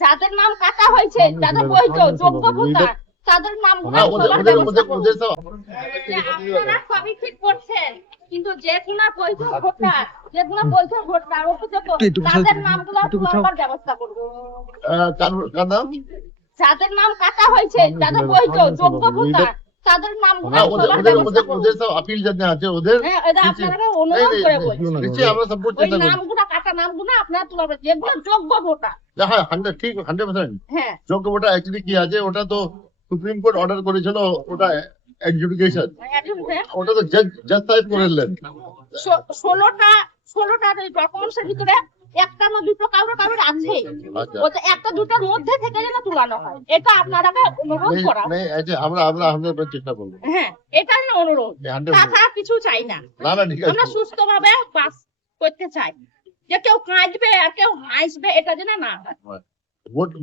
যাদের নাম কাটা হয়েছে, যাদের বৈধ যোগ্য ভোটার, তাদের নামগুলো তোলার ব্যবস্থা করুন। যে আপনারা সবই ঠিক করছেন, কিন্তু যেগুলা বৈধ ভোটার, তাদের নামগুলো তোলার ব্যবস্থা করুন। যাদের নাম কাটা হয়েছে, যাদের বৈধ যোগ্য ভোটার, তাদের নামগুলো তোলার ব্যবস্থা করুন। আপিল যাতে আছে ওদের এটা আপনারা অনুরোধ করে বলছি, নিশ্চয়ই আমরা সাপোর্ট ওই চেষ্টা করব। নামগুলো কাটা নামগুলো আপনারা তোলাবেন, যেগুলো যোগ্য ভোটার। হ্যাঁ 100 ঠিক 100%। হ্যাঁ, যোগ্য ওটা অ্যাকচুয়ালি কি আছে, ওটা তো সুপ্রিম কোর্ট অর্ডার করেছিল, ওটা এডজুডিকেশন, ওটা তো জাজ সাহেব করলেন। 16টা ডকুমেন্টসের ভিতরে একটা না দুটো কারোর আছে, আচ্ছা। ওটা একটা দুটোর মধ্যে থেকে যেন তুলানো হয়, এটা আপনারাকে অনুরোধ করা। আমরা চেষ্টা করবো। হ্যাঁ, এটাই অনুরোধ, 100%। তাছাড়া কিছু চাই না। না ঠিক আছে। আমরা সুস্থভাবে বাস করতে চাই, যে কেউ কাঁদবে আর কেউ হাসবে এটা যেন না হয়।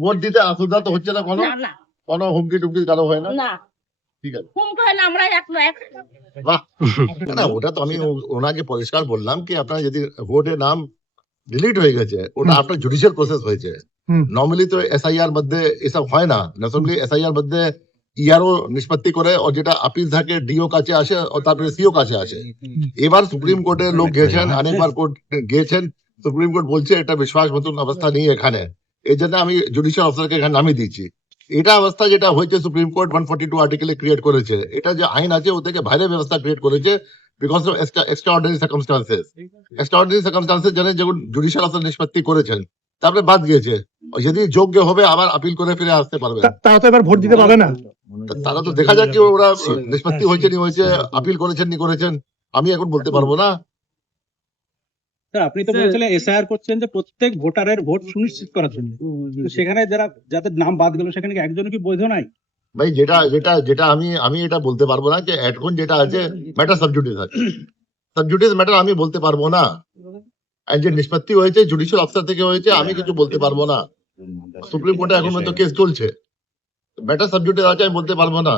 ভোট দিতে অসুবিধা তো হচ্ছে না কোনো, না কোনো হুমকি টুমকি কারো হয় না? না, ঠিক আছে, হুমকি হলে আমরা এক বাহ। না ওটা তো আমি ওনাকে পরিষ্কার বললাম কি আপনার যদি ভোটের নাম ডিলিট হয়ে গেছে ওটা আপনার জুডিশিয়াল প্রসেস হয়েছে। নর্মালি তো এসআইআর মধ্যে এসব হয় না, নর্মালি এসআইআর মধ্যে ইআরও নিষ্পত্তি করে, ও যেটা আপিল থাকে ডিও কাছে আসে ও তারপরে সিও কাছে আসে। এবার সুপ্রিম কোর্টের লোক গেছেন, অনেকবার কোর্ট গিয়েছেন, সুপ্রিম কোর্ট বলছে এটা বিশ্বাস মতন অবস্থা নেই এখানে, এই জন্য আমি জুডিশিয়াল অফিসারকে এখানে নামিয়ে দিচ্ছি। এটা অবস্থা যেটা হয়েছে সুপ্রিম কোর্ট 142 আর্টিকেলে ক্রিয়েট করেছে, এটা যে আইন আছে ও থেকে বাইরে ব্যবস্থা ক্রিয়েট করেছে because of extraordinary circumstances. Extraordinary circumstances জন্য যখন জুডিশিয়াল অফিসার নিষ্পত্তি করেছেন তারপরে বাদ গিয়েছে, যদি যোগ্য হবে আবার আপিল করে ফিরে আসতে পারবে। তারা তো এবার ভোট দিতে পারবে না। তারা তো দেখা যাক কি ওরা নিষ্পত্তি হয়েছে নি হয়েছে, আপিল করেছেন নি করেছেন, আমি এখন বলতে পারবো না। স্যার আপনি তো বলেছিলেন এসআইআর করছেন যে প্রত্যেক ভোটারের ভোট সুনিশ্চিত করার জন্য, তো সেখানে যাদের নাম বাদ গেল সেখানে কি একজন কি বৈধ নাই? ভাই যেটা যেটা যেটা আমি এটা বলতে পারবো না যে এখন যেটা আছে ম্যাটার সাবজুডিস আছে, সাবজুডিস ম্যাটার আমি বলতে পারবো না। আর যে নিষ্পত্তি হয়েছে জুডিশিয়াল অফিসার থেকে হয়েছে আমি কিছু বলতে পারবো না। সুপ্রিম কোর্টে এখন তো কেস চলছে, ম্যাটার সাবজুডিস আছে আমি বলতে পারবো না।